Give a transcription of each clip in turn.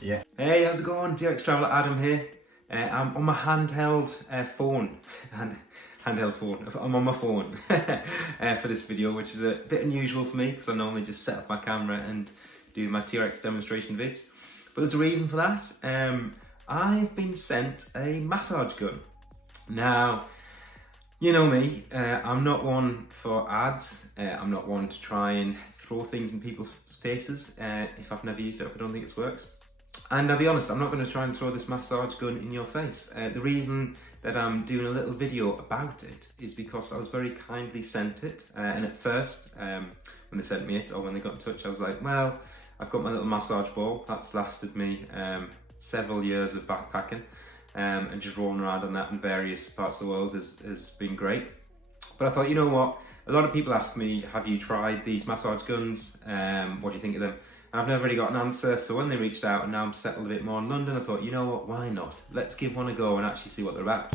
Yeah. Hey, how's it going? TRX Traveller Adam here. I'm on my handheld phone. Handheld phone. I'm on my phone for this video, which is a bit unusual for me because I normally just set up my camera and do my TRX demonstration vids. But there's a reason for that. I've been sent a massage gun. Now, you know me, I'm not one for ads. I'm not one to try and throw things in people's faces if I've never used it, if I don't think it's worked. And I'll be honest, I'm not going to try and throw this massage gun in your face. The reason that I'm doing a little video about it is because I was very kindly sent it. And at first, when they sent me it or when they got in touch, I was like, well, I've got my little massage ball. That's lasted me several years of backpacking. And just rolling around on that in various parts of the world has been great. But I thought, you know what? A lot of people ask me, have you tried these massage guns? What do you think of them? And I've never really got an answer, so when they reached out and now I'm settled a bit more in London, I thought, you know what, why not? Let's give one a go and actually see what they're about.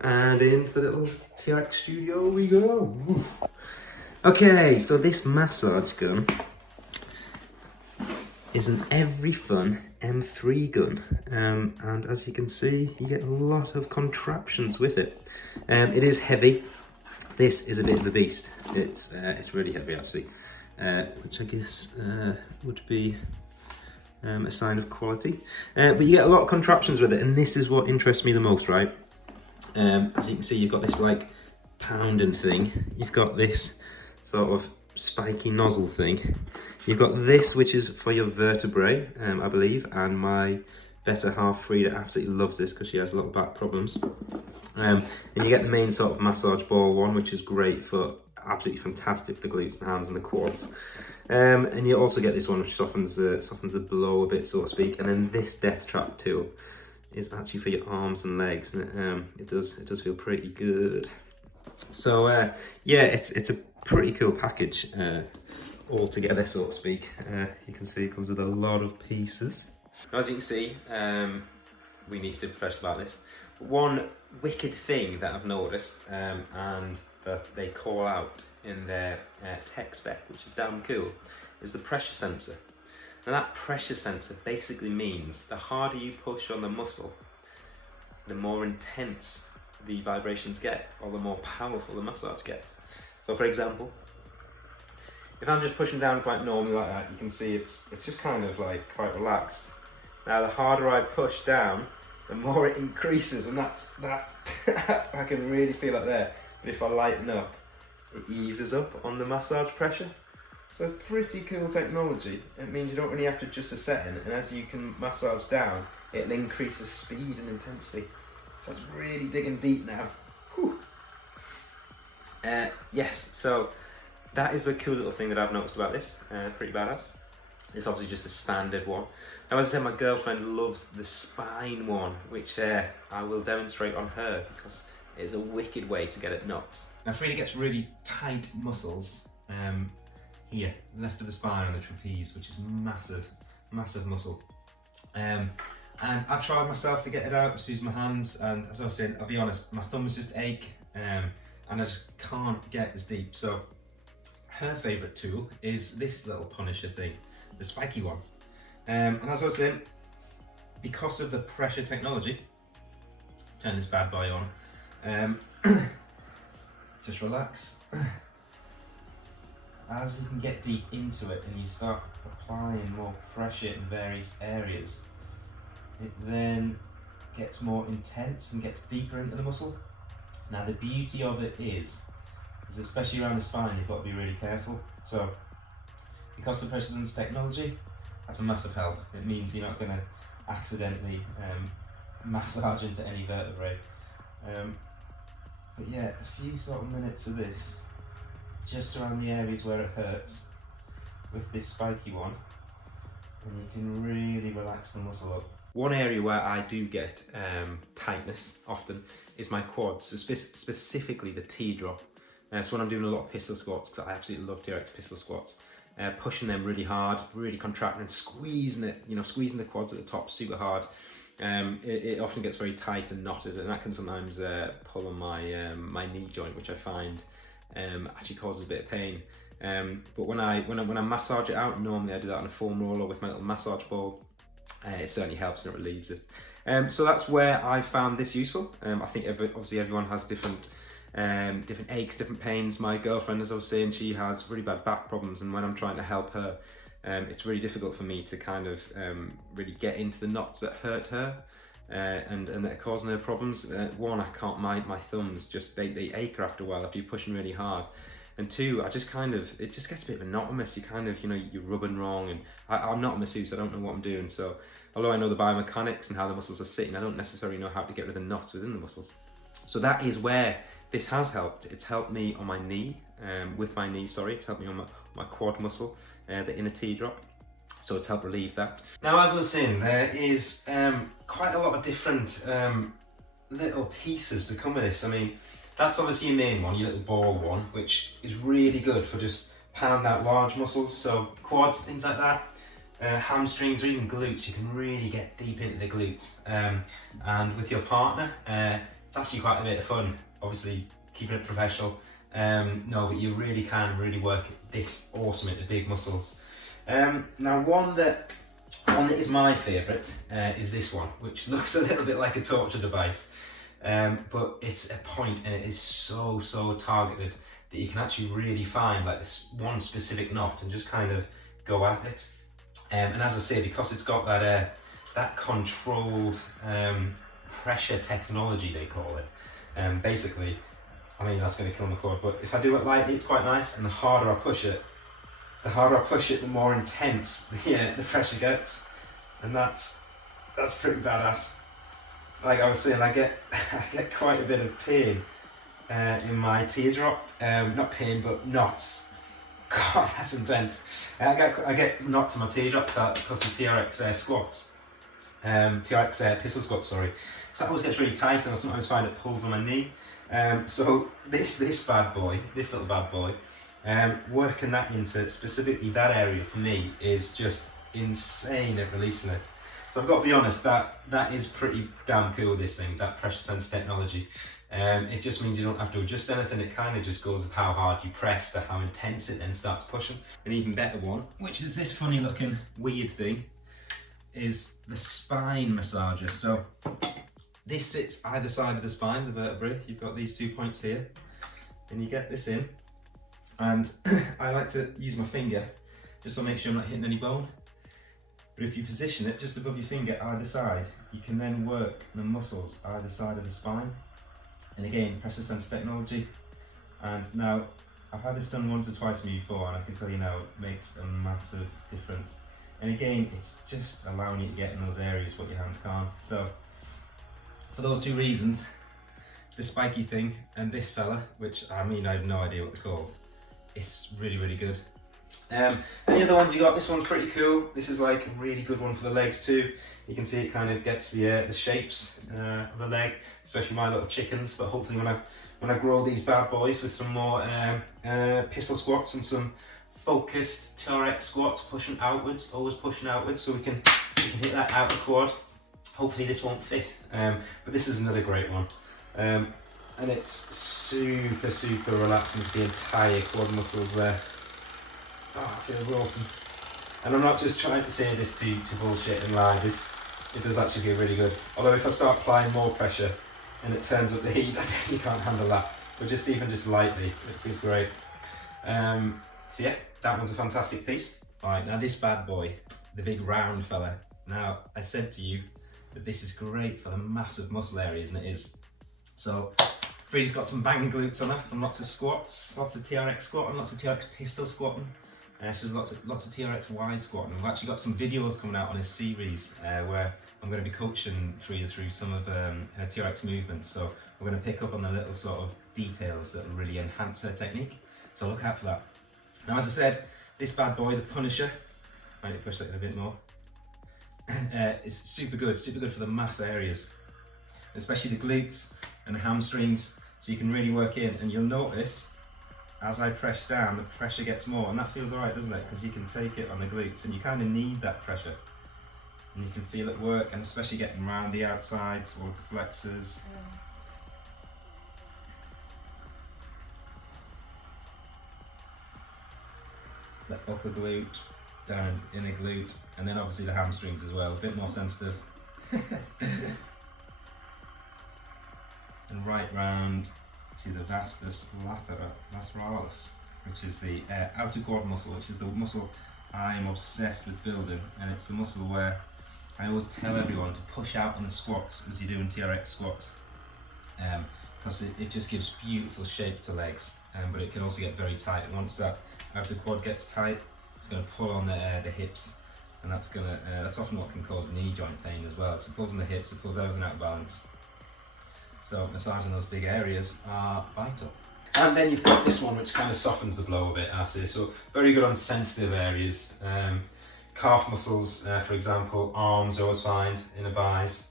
And into the little TRX studio we go. Okay, so this massage gun is an Everyfun M3 gun, and as you can see, you get a lot of contraptions with it. It is heavy. This is a bit of a beast. It's really heavy actually, which I guess would be a sign of quality. But you get a lot of contraptions with it, and this is what interests me the most, right? As you can see, you've got this like pounding thing. You've got this sort of spiky nozzle thing. You've got this, which is for your vertebrae, I believe, and my better half Frida absolutely loves this because she has a lot of back problems. And you get the main sort of massage ball one, which is great for, absolutely fantastic for the glutes and hams and the quads. And you also get this one which softens the blow a bit, so to speak. And then this death trap tool is actually for your arms and legs, and it does feel pretty good. So yeah, it's a pretty cool package all together, so to speak. You can see it comes with a lot of pieces. As you can see, we need to be professional about this. One wicked thing that I've noticed, and that they call out in their tech spec, which is damn cool, is the pressure sensor. Now that pressure sensor basically means the harder you push on the muscle, the more intense the vibrations get, or the more powerful the massage gets. So for example, if I'm just pushing down quite normally like that, you can see it's just kind of like quite relaxed. Now the harder I push down, the more it increases, and that I can really feel it there. But if I lighten up, it eases up on the massage pressure. So it's pretty cool technology. It means you don't really have to adjust the setting, and as you can massage down, it'll increase the speed and intensity. So it's really digging deep now. Whew. Yes, so that is a cool little thing that I've noticed about this. Pretty badass. It's obviously just a standard one. Now, as I said, my girlfriend loves the spine one, which I will demonstrate on her because it's a wicked way to get it nuts. Now, Frida gets really tight muscles here, left of the spine on the trapeze, which is massive, massive muscle. And I've tried myself to get it out, just use my hands, and as I was saying, I'll be honest, my thumbs just ache, and I just can't get as deep. So her favourite tool is this little punisher thing, the spiky one. And as I was saying, because of the pressure technology, turn this bad boy on, just relax. As you can get deep into it and you start applying more pressure in various areas, it then gets more intense and gets deeper into the muscle. Now the beauty of it is especially around the spine, you've got to be really careful. So because the pressure sense technology, that's a massive help. It means you're not going to accidentally massage into any vertebrae. But yeah, a few sort of minutes of this, just around the areas where it hurts, with this spiky one, and you can really relax the muscle up. One area where I do get tightness often is my quads, so specifically the T-drop. So when I'm doing a lot of pistol squats, because I absolutely love TRX pistol squats, pushing them really hard, really contracting and squeezing it, squeezing the quads at the top super hard. It often gets very tight and knotted, and that can sometimes pull on my knee joint, which I find actually causes a bit of pain. But when I massage it out, normally I do that on a foam roller with my little massage ball. It certainly helps and it relieves it. So that's where I found this useful. I think obviously everyone has different aches, different pains. My girlfriend, as I was saying, she has really bad back problems, and when I'm trying to help her, it's really difficult for me to kind of really get into the knots that hurt her and that are causing her problems. One, I can't, my thumbs just, they ache after a while after you're pushing really hard. And two, it just gets a bit monotonous. You kind of, you're rubbing wrong, and I'm not a masseuse, so I don't know what I'm doing. So although I know the biomechanics and how the muscles are sitting, I don't necessarily know how to get rid of the knots within the muscles. So that is where this has helped. It's helped me on my knee, it's helped me on my quad muscle, the inner T-drop. So it's helped relieve that. Now, as I was saying, there is quite a lot of different little pieces to come with this. I mean, that's obviously your main one, your little ball one, which is really good for just pounding out large muscles. So quads, things like that, hamstrings, or even glutes. You can really get deep into the glutes. And with your partner, it's actually quite a bit of fun. Obviously, keeping it professional. No, but you really can work this awesome into big muscles. Now, one that is my favourite is this one, which looks a little bit like a torture device. But it's a point, and it is so targeted that you can actually really find like this one specific knot and just kind of go at it. And as I say, because it's got that controlled pressure technology, they call it. Basically, I mean, that's going to kill my cord, but if I do it lightly, it's quite nice. And the harder I push it, the more intense the pressure gets, and that's pretty badass. Like I was saying, I get quite a bit of pain in my teardrop. Not pain, but knots. God, that's intense. I get knots in my teardrop because of TRX squats. TRX pistol squats, sorry. So that always gets really tight, and I sometimes find it pulls on my knee. So this little bad boy, working that into specifically that area for me is just insane at releasing it. So I've got to be honest, that is pretty damn cool, this thing, that pressure sensor technology. It just means you don't have to adjust anything. It kind of just goes with how hard you press to how intense it then starts pushing. An even better one, which is this funny looking weird thing, is the spine massager. So this sits either side of the spine, the vertebrae. You've got these 2 points here, and you get this in. And I like to use my finger just to make sure I'm not hitting any bone. But if you position it just above your finger either side, you can then work the muscles either side of the spine. And again, pressure sensor technology. And now, I've had this done once or twice with me before, and I can tell you now, it makes a massive difference. And again, it's just allowing you to get in those areas what your hands can't. So, for those two reasons, the spiky thing and this fella, which I mean, I have no idea what they're called, it's really good. And the other ones you got, this one's pretty cool. This is like a really good one for the legs too. You can see it kind of gets the shapes of the leg, especially my little chickens. But hopefully when I grow these bad boys with some more pistol squats and some focused TRX squats, pushing outwards, always pushing outwards, so we can hit that outer quad. Hopefully this won't fit, but this is another great one. And it's super relaxing for the entire quad muscles there. Oh, it feels awesome. And I'm not just trying to say this to bullshit and lie, it does actually feel really good. Although if I start applying more pressure and it turns up the heat, I definitely can't handle that. But just lightly, it feels great. So yeah, that one's a fantastic piece. Alright, now this bad boy, the big round fella. Now, I said to you that this is great for the massive muscle areas, and it is. So, Free's got some banging glutes on her from lots of squats, lots of TRX squatting, lots of TRX pistol squatting. She's lots of TRX wide squatting. We've actually got some videos coming out on a series where I'm going to be coaching Frida through some of her TRX movements. So we're going to pick up on the little sort of details that will really enhance her technique. So look out for that. Now, as I said, this bad boy, the Punisher, I need to push that in a bit more. It's super good for the mass areas, especially the glutes and the hamstrings. So you can really work in, and you'll notice as I press down, the pressure gets more, and that feels alright, doesn't it? Because you can take it on the glutes, and you kind of need that pressure. And you can feel it work, and especially getting around the outside towards the flexors. the upper glute, down into inner glute, and then obviously the hamstrings as well, a bit more sensitive. And right round to the vastus lateralis, which is the outer quad muscle, which is the muscle I am obsessed with building, and it's the muscle where I always tell everyone to push out on the squats as you do in TRX squats, because it just gives beautiful shape to legs, but it can also get very tight, and once that outer quad gets tight, it's going to pull on the hips, and that's often what can cause knee joint pain as well. So it pulls on the hips, it pulls everything out of balance. So massaging those big areas are vital. And then you've got this one which kind of softens the blow a bit, I say. So very good on sensitive areas. Calf muscles, for example, arms I always find, inner thighs.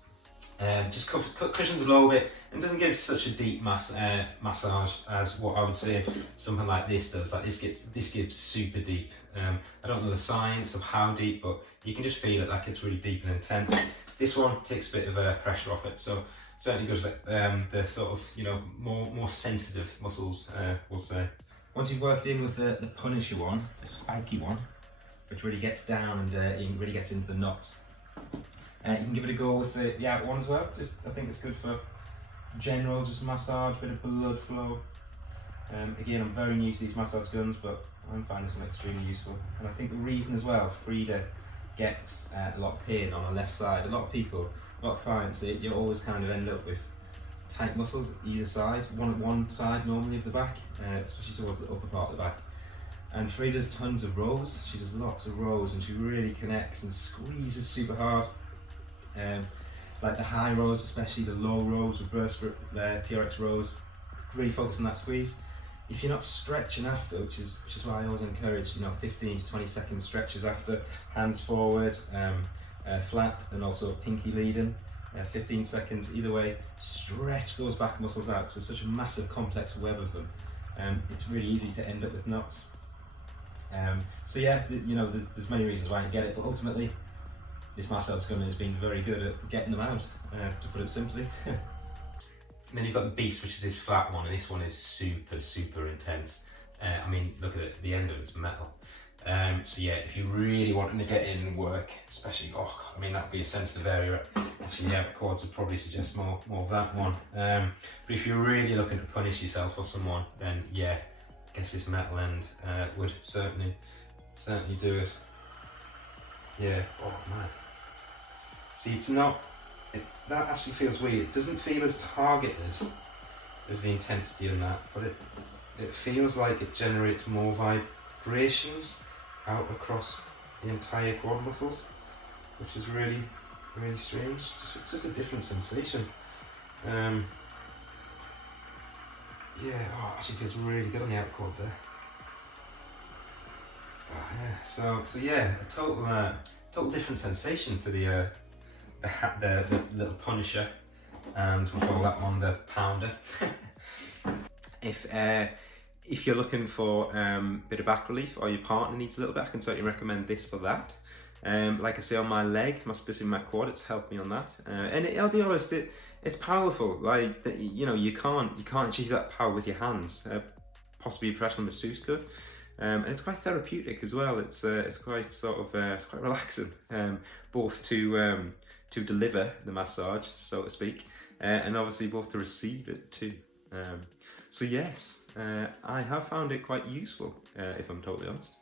Just cushions a little bit and doesn't give such a deep massage as what I would say something like this does. Like this gives super deep. I don't know the science of how deep, but you can just feel it, like it's really deep and intense. This one takes a bit of pressure off it, so certainly good for the sort of, you know, more sensitive muscles, we'll say. Once you've worked in with the Punisher one, the spiky one, which really gets down and really gets into the knots, you can give it a go with the outer one as well. I think it's good for general, just massage, bit of blood flow. Again, I'm very new to these massage guns, but I'm finding this one extremely useful. And I think the reason as well, Frida gets a lot of pain on the left side. A lot of clients, you always kind of end up with tight muscles either side, one side normally of the back, especially towards the upper part of the back. And Frida does tons of rows. She does lots of rows, and she really connects and squeezes super hard. Like the high rows, especially the low rows, reverse TRX rows, really focus on that squeeze. If you're not stretching after, which is why I always encourage, 15 to 20 second stretches after, hands forward, flat, and also pinky leading, 15 seconds either way. Stretch those back muscles out because there's such a massive complex web of them. It's really easy to end up with knots. So yeah, there's many reasons why I get it, but ultimately this massage gun has been very good at getting them out, to put it simply. And then you've got the Beast, which is this flat one, and this one is super intense. I mean, look at it, the end of it's metal. So yeah, if you're really wanting to get in and work, especially, I mean, that would be a sensitive area. Actually, yeah, chords would probably suggest more of that one. But if you're really looking to punish yourself or someone, then yeah, I guess this metal end would certainly do it. Yeah, oh man. See, it's not, that actually feels weird. It doesn't feel as targeted as the intensity in that, but it feels like it generates more vibrations out across the entire quad muscles, which is really strange. It's just a different sensation. Yeah, actually feels really good on the out quad there. Yeah, so yeah, a total different sensation to the little Punisher, and we'll call that one the Pounder. If you're looking for a bit of back relief, or your partner needs a little bit, I can certainly recommend this for that. Like I say, on my leg, specifically my quad, it's helped me on that. And I'll be honest, it's powerful. Like, you can't achieve that power with your hands. Possibly a professional masseuse could. And it's quite therapeutic as well. It's quite sort of it's quite relaxing, both to deliver the massage, so to speak, and obviously both to receive it too. So yes, I have found it quite useful, if I'm totally honest.